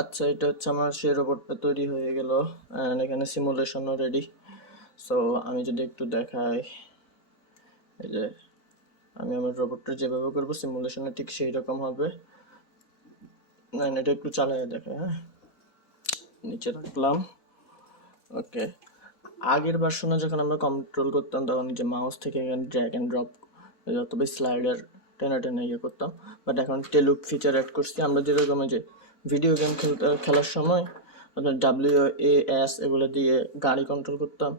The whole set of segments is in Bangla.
আচ্ছা, এটা হচ্ছে আমার সেই রোবটটা তৈরি হয়ে গেল, অ্যান্ড এখানে সিমুলেশনও রেডি। সো আমি যদি একটু দেখাই, এই যে আমি আমার রোবটটা যেভাবে করবো সিমুলেশনে ঠিক সেই রকম হবে। এটা একটু চালিয়ে দেখাই, হ্যাঁ, নিচে রাখলাম। ওকে, আগের ভার্সনে যখন আমরা কন্ট্রোল করতাম তখন যে মাউস থেকে এখানে ড্র্যাগ অ্যান্ড ড্রপ অথবা স্লাইডার টেনে টেনে ইয়ে করতাম, বাট এখন টেলুপ ফিচার অ্যাড করছি। আমরা যেরকম যে ভিডিও গেম খেলার সময় আপনার WAS এগুলো দিয়ে গাড়ি কন্ট্রোল করতাম,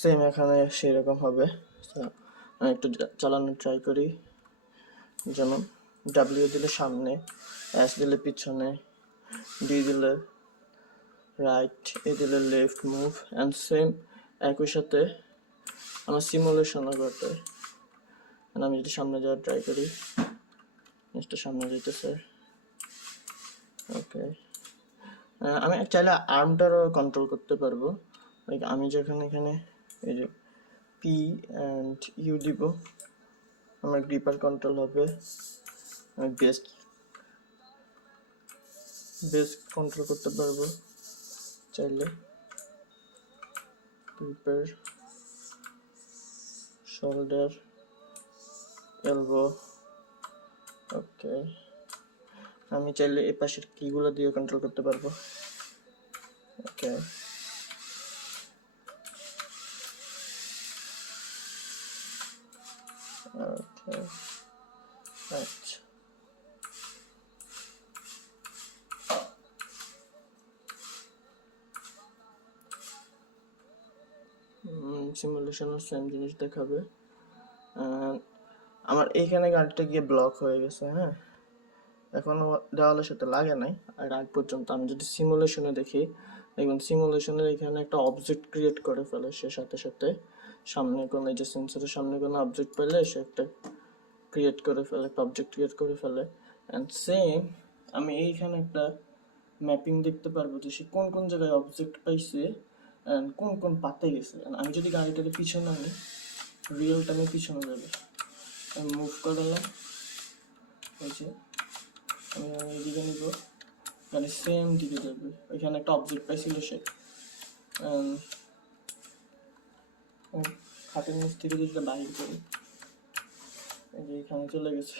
সেম এখানে সেই রকম হবে। So, আমি একটু চালানো ট্রাই করি। যেমন দিলে সামনে, S দিলে পিছনে, D দিলে রাইট, এ দিলে লেফট মুভ, অ্যান্ড সেম একই সাথে আমার সিমুলেশনও ঘটে। আমি যদি সামনে যাওয়ার ট্রাই করি, জিনিসটা সামনে যেতেছে। ওকে, আমি চাইলে আর্মটারও কন্ট্রোল করতে পারবো। লাইক আমি যেখানে এখানে এই যে P অ্যান্ড U দিব, আমার গ্রিপার কন্ট্রোল হবে। আমি বেস কন্ট্রোল করতে পারবো চাইলে, গ্রিপার, শোল্ডার, এলবো। ওকে, আমি চাইলে এই পাশের কিগুলো দিয়ে কন্ট্রোল করতে পারবো। ওকে, ওকে, আচ্ছা। সিমুলেশনের সেম জিনিস দেখাবে। আমার এইখানে গাড়িটা গিয়ে ব্লক হয়ে গেছে, হ্যাঁ, এখনো দেওয়ালের সাথে লাগে নাই। আর আগ পর্যন্ত আমি যদি সিমুলেশনে দেখি, দেখবেন সিমুলেশনের এখানে একটা অবজেক্ট ক্রিয়েট করে ফেলে সে সাথে সাথে। সামনে কোনো এই যে সেন্সরের সামনে কোনো অবজেক্ট পেলে সে একটা ক্রিয়েট করে ফেলে, একটা অবজেক্ট ক্রিয়েট করে ফেলে। অ্যান্ড সেম আমি এইখানে একটা ম্যাপিং দেখতে পারবো যে সে কোন কোন জায়গায় অবজেক্ট পাইছে অ্যান্ড কোন কোন পাতে গেছে। আমি যদি গাড়িটাকে পিছনে আনি, রিয়েল টাইমে পিছনে যাবে। আমি মুভ করালাম, এই যে আমি এইদিকে নিব, মানে সেম দিকে যাবে। ওইখানে একটা অবজেক্ট পাইছিল সে, খাটের নিচ থেকে যদি বাহির করি, এই যে এখানে চলে গেছে।